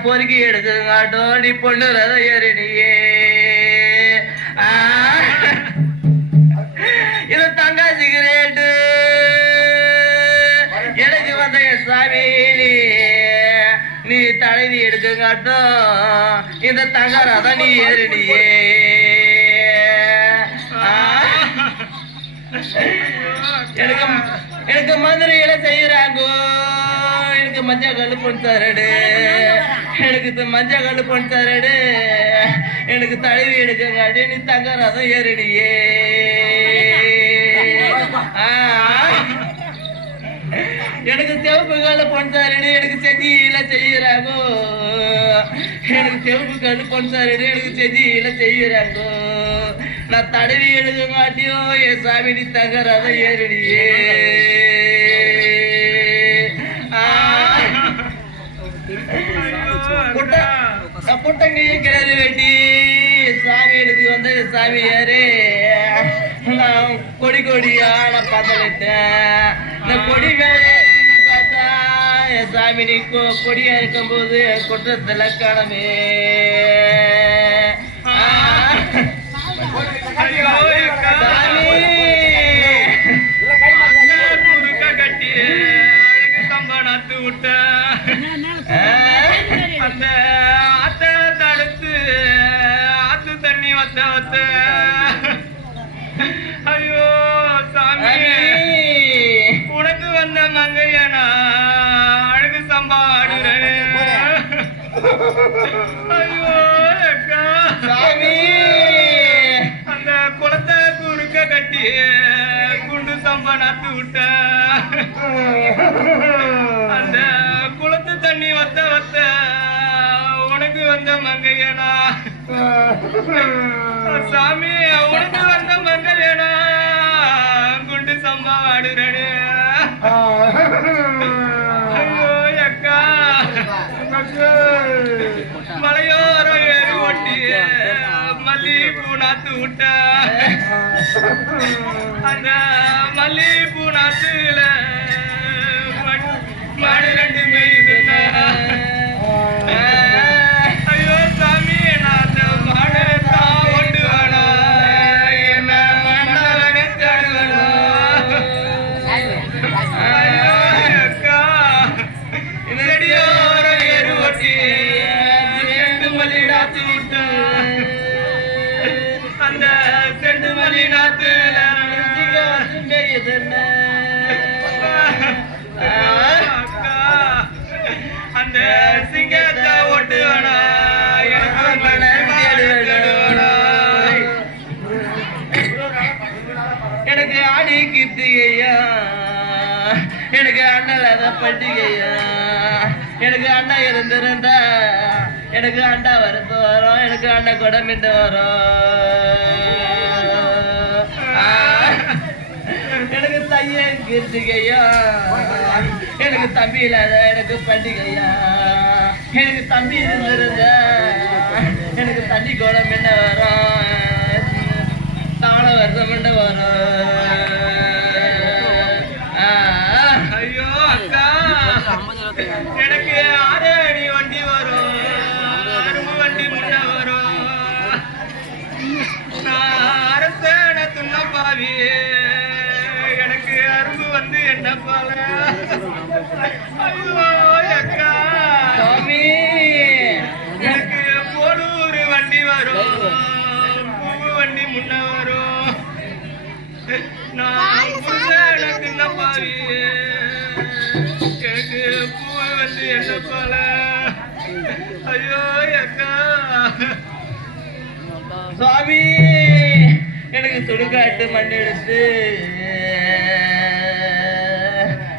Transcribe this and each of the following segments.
பொறுக்கி எடுக்குங்காட்டோ நீ பொண்ணு ரத ஏறினியே இது தங்கா சிகரேட்டு எனக்கு வந்த சாமி நீ தலைவி எடுக்குங்காட்டோ இந்த தங்க ரத நீ ஏறினியே எனக்கு மதுரையில செய்யறாங்கோ எனக்கு மஞ்சள் கல்லு பொண்ணு தரடு எனக்கு மஞ்சள் கல்லு பொண்ணு தரடு எனக்கு தழுவி எடுக்கங்காட்டி நீ தங்க ரதம் ஏறினியே எனக்கு செவப்பு கல்லு பொண்ணு தரடு எனக்கு செஞ்சியில செய்யறாங்கோ எனக்கு செவப்பு கல்லு பொண்ணு தரடு எனக்கு செஞ்சியில செய்யறாங்கோ நான் தடவி எடுக்கங்காட்டியோ என் சாமி நீ தங்க ரதம் ஏறினியே புட்டங்கையும் கிளறி வெட்டி சாமி எடுத்து வந்து சாமி யாரு நான் கொடி கொடியான பந்தலிட்டேன் இந்த கொடி மேலே பார்த்தா என் சாமி நீ கொடியா இருக்கும்போது குற்றத்துல காணமே கட்டி அழகு சம்பாத்து விட்ட அந்த ஆத்த தடுத்து ஆத்து தண்ணி வத்த வத்த ஐயோ சாமி உனக்கு வந்த மங்கையனா அழகு சம்பாடுறேன் ஐயோ அக்கா சாமி அந்த குளத்தை குறுக்க கட்டி குண்டு சம்பா நத்து விட்ட அந்த குளத்து தண்ணி வத்த வத்த உனக்கு வந்த மங்கையனா சாமி உனக்கு வந்த மங்கையனா குண்டு சம்பா ஆடுறே ஐயோ அக்கா மலையோரம் ஏறி ஒட்டி மல்லிகைப்பூ நாத்து விட்ட அந்த மல்லிகைப்பூ நாத்துல மாடு ரெண்டு மேய்துல ஐயோ சாமி நான் மாடு தான் ஒட்டு வேணா என்ன மன்னரனே தேடுவேனா ஐயோ அக்கா செடியோரம் ஏறி ஒட்டி செண்டு மல்லி நாத்து விட்ட அந்த செண்டு மல்லி நாத்துல அந்த சிங்கத்தை ஒட்டு வேணா எனக்கு எனக்கு ஆடி கிருத்திகையா எனக்கு அண்ணலாத பண்டிகையா எனக்கு அண்ணா இருந்திருந்தா எனக்கு அண்டா வரத்து வரும் எனக்கு அண்ணா குடமிட்டு வரும் எனக்கு தையன் கிருத்திகையா எனக்கு தம்பி இல்லாத எனக்கு பண்டிகையா எனக்கு தம்பி இருந்திருந்த எனக்கு தண்ணி குடம் என்ன வரும் தாள வருஷம் என்ன வரும் ஐயோ அக்கா எனக்கு ஆரணி வண்டி வரும் அரும்பு வண்டி முன்ன வரும் நான் அரசன துண்ணப்பாவி எனக்கு அரும்பு வந்து என்ன போல ஐயோ அக்கா சாமி எனக்கு போலூர் வண்டி வரும் பூவு வண்டி முன்ன வரும் நான் துண்ணப்பாவி எனக்கு பூவு வந்து என்ன போல ஐயோ அக்கா சுவாமி எனக்கு சுடுகாட்டு மண் எடுத்து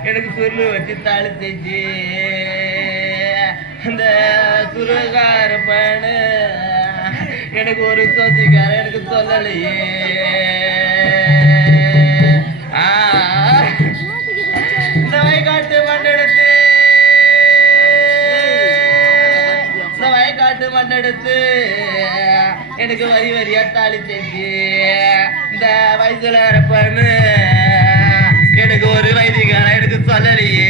எனக்கு சுருள் வச்சு தாளி செஞ்சு அந்த சுருகார பண்ணு எனக்கு ஒரு சோதிக்கார எனக்கு சொல்லலையே இந்த வயக்காட்டு மண் எடுத்து மண்ணெடுத்து எனக்கு வரி வரியா தாலி செஞ்சு இந்த வயசுல இருப்பன்னு எனக்கு ஒரு வைதிகார எனக்கு சொல்லலையே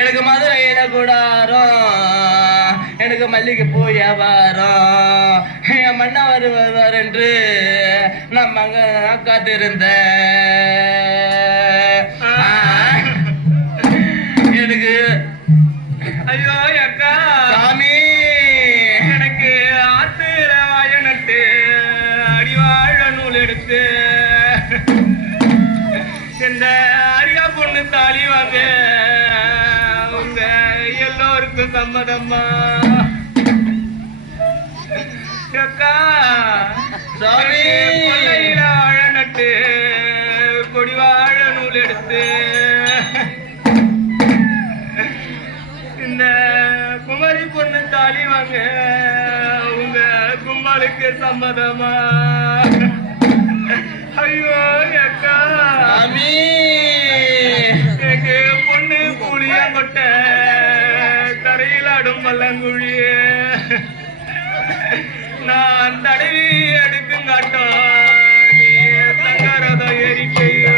எனக்கு மதுரையில கூடாரம் எனக்கு மல்லிகை பூ வியாபாரம் என் மண்ணா வருவார் என்று நம்ம அங்க காத்திருந்தேன் எனக்கு ஐயோ அக்கா சாமி எனக்கு ஆத்துல வாழ நட்டு அடிவாழ நூல் எடுத்து இந்த அரியா பொண்ணு தாலி வாங்க உங்க எல்லோருக்கும் சம்மதம்மா அக்கா சாமி கொல்லையில வாழ நட்டு கொடிவாழ நூல் எடுத்து இந்த குமரி பொண்ணு தாலி வாங்க உங்க கும்பலுக்கு சம்மதமா ஐயோ அக்கா எனக்கு பொண்ணு புளிய கொட்ட தரையில் ஆடும் மல்லங்குழிய நான் தடவி எடுக்கும் காட்டம் நீ தங்கரத எரிக்கையா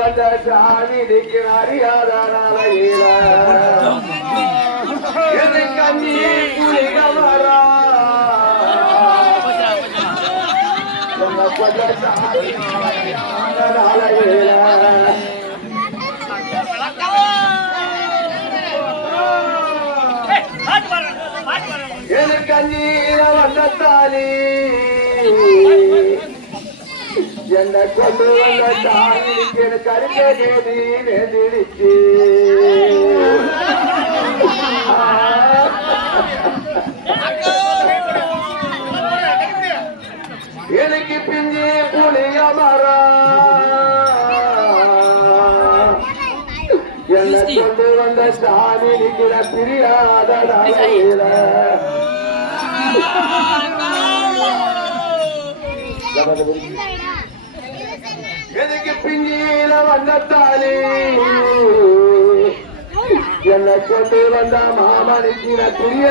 வந்த சாமி நிற்கிறாரியாத நாளையில என்னை கண்ணி புலிகமரா கொஞ்ச சாமி நாளையில எனக்கு கண்ணீர வந்தாலி என்னை கொண்டு வந்த தாய்க்கு எனக்கு அருகே நேதி நேதிடுச்சு எனக்கு பிஞ்சி புளிய என்னை கொண்டு வந்த சாமி நிற்கிற பிரியாத நாளையில எனக்கு பிஞ்சில வந்தாலே என்னை கொண்டு வந்த மாமனுக்கு புரிய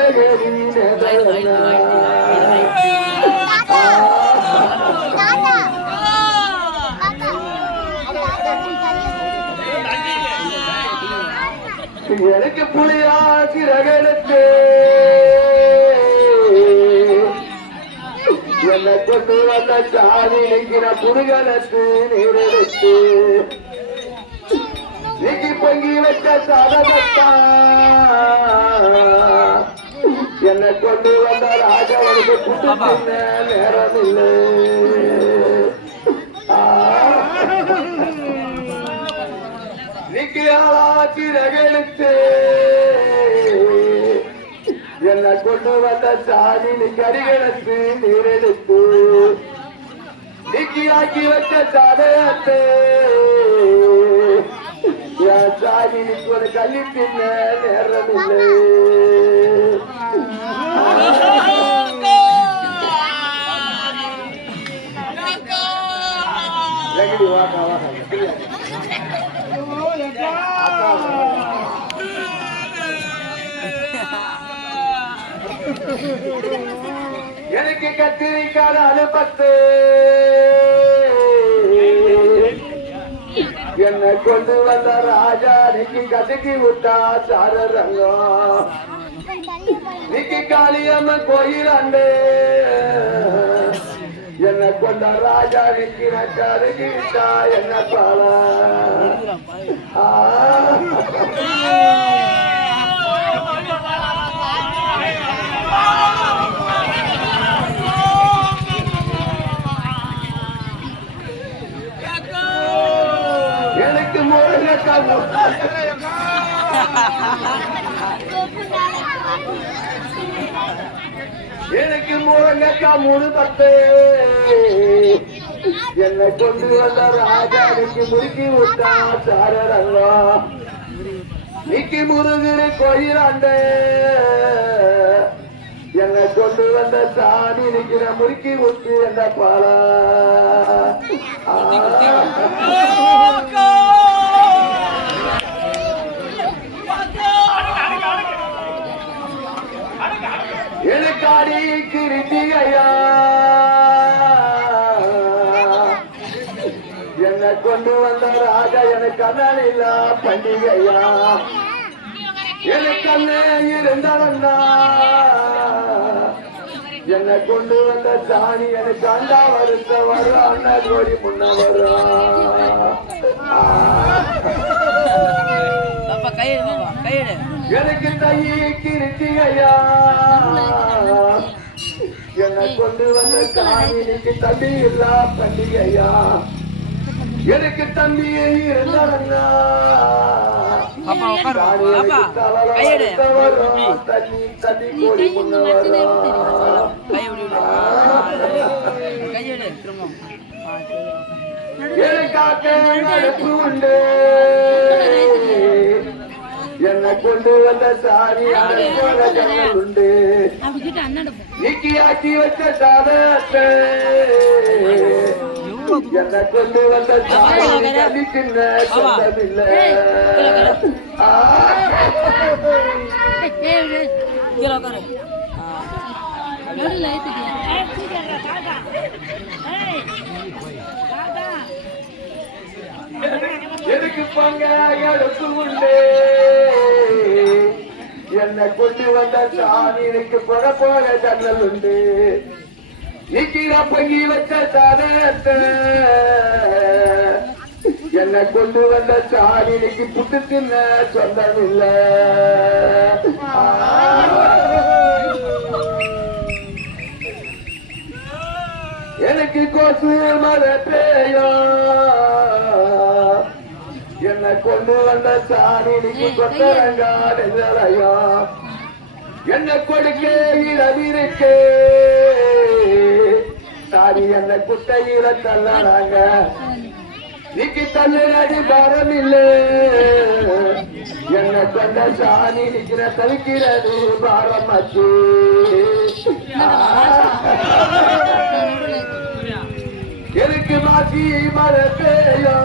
எனக்கு புலியா சிறகெடுத்து என்னை கொண்டு வந்த சாதி நிற்கிற புருகனுக்கு நீரெடுத்து நீக்கி பொங்கி வச்ச சாதகத்தா என்னை கொண்டு வந்த ராஜவனுக்கு புட்டு தின்ன நேரம் இல்லை நீக்கி ஆளாச்சி ரகெடுத்து என்னை கொண்டு வந்த சாதி நீ கரிகெடுத்து நீரெடுத்து நீக்கி ஆக்கி வச்ச சாதகத்தை என் சாதி நீக்கு ஒரு கல்லி தின்ன நேரம் இல்லை வாக்கா எனக்கு கத்திரிக்காத அனுபத்து என்னை கொண்டு வந்த ராஜா நீக்கி கசக்கி விட்டா சார ரங்கம் நீக்கி காளியம்ம கோயில் அண்டு என்னை கொண்ட ராஜா நீக்கி நச்சாருக்கி விட்டா என்ன பால எனக்கு முருங்கக்கா எனக்கு முருங்கக்கா முழு பத்து என்னை கொண்டு வந்த ராஜா நீக்கி முறுக்கி விட்டா சாரரங்கா நீக்கி முருகிற கோயிலாண்டே என்னை கொண்டு வந்த சாமி நிற்கிற முறுக்கி விட்டு என்ற பாலா எனக்காடி கிருத்திகையா என்னை கொண்டு வந்த ராஜா எனக்கு அண்ணன் இல்ல பண்டிகையா எனக்கு அண்ணன் இருந்தாலண்ணா என்னை கொண்டு வந்த சாணி எனக்கு அண்டா வருத்த வரும் அண்ணா கோடி முன்ன வரும் எனக்கு தையை கிருத்திகையா என்னை கொண்டு வந்த சாணி இன்னைக்கு தம்பி இல்ல பண்டிகையா எனக்கு தம்பியே இருந்தாலண்ணா தண்ணி தண்ணி கோடி முன்ன வரும் எனக்காக நடப்பு உண்டு என்னை கொண்டு வந்த சாரி உண்டு நீக்கி ஆக்கி வச்ச சாதத்தை என்னை கொண்டு வந்த சாரி கல்வி சின்ன சொந்தமில்லை எனக்கு பங்க எடுத்து உண்டு என்னை கொண்டு வந்த சாமி எனக்கு புற போக ஜன்னல் உண்டு நிக்கிற பங்கி வச்ச சாதத்தை என்னை கொண்டு வந்த சாமி இன்னைக்கு புட்டு தின்ன சொந்தம் இல்ல எனக்கு கோசு மத பேயோ என்னை கொண்டு வந்த சாமி இன்னைக்கு கொத்தரங்காடையோ என்னை கொடுக்க இரவிருக்கே சாமி என்னை குட்டையில தள்ளாங்க நீக்கி தள்ளுனடி பாரம் இல்லை என்னை கொண்ட சாணி நிக்கிற தவிக்கிறது பாரம் ஆச்சு எனக்கு மாற்றி மழை பெய்யோ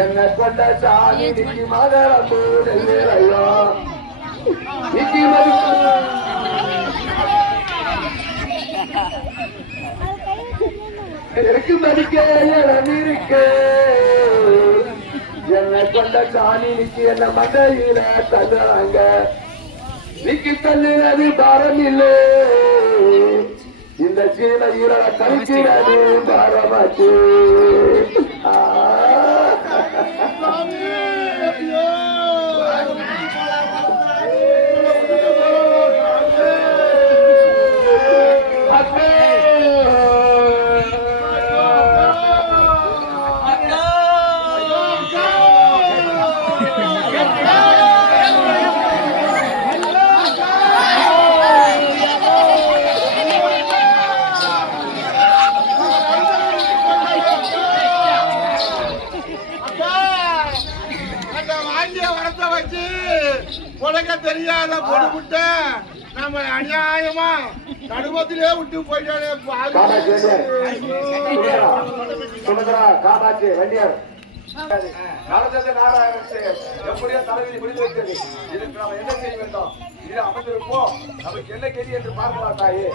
என்னை கொண்ட சாணி நிக்கி மகரம் மூடையோ நிக்கி எனக்கு மதிக்க இடம் இருக்கு என்னை கொண்ட சாணி நிக்கி என்ன மண்டையில தள்ளுறாங்க நிக்கி தள்ளுறது பாரம் இல்லை இந்த சீன ஈரல கழிக்கிறது பாரமாச்சு உலக தெரியாத பொடுபுட்ட நம்ம அநியாயமா நடுவத்திலே விட்டு போயிட்டானே காமாட்சி வண்டியார் நடந்தது நாடாயிரம் எப்படியோ தலைவிதி முடிந்து வைத்தது இதுக்கு நாம் என்ன செய்ய வேண்டும் இது அமைந்திருப்போம் நமக்கு என்ன கெதி என்று பார்க்கலாம் தாயே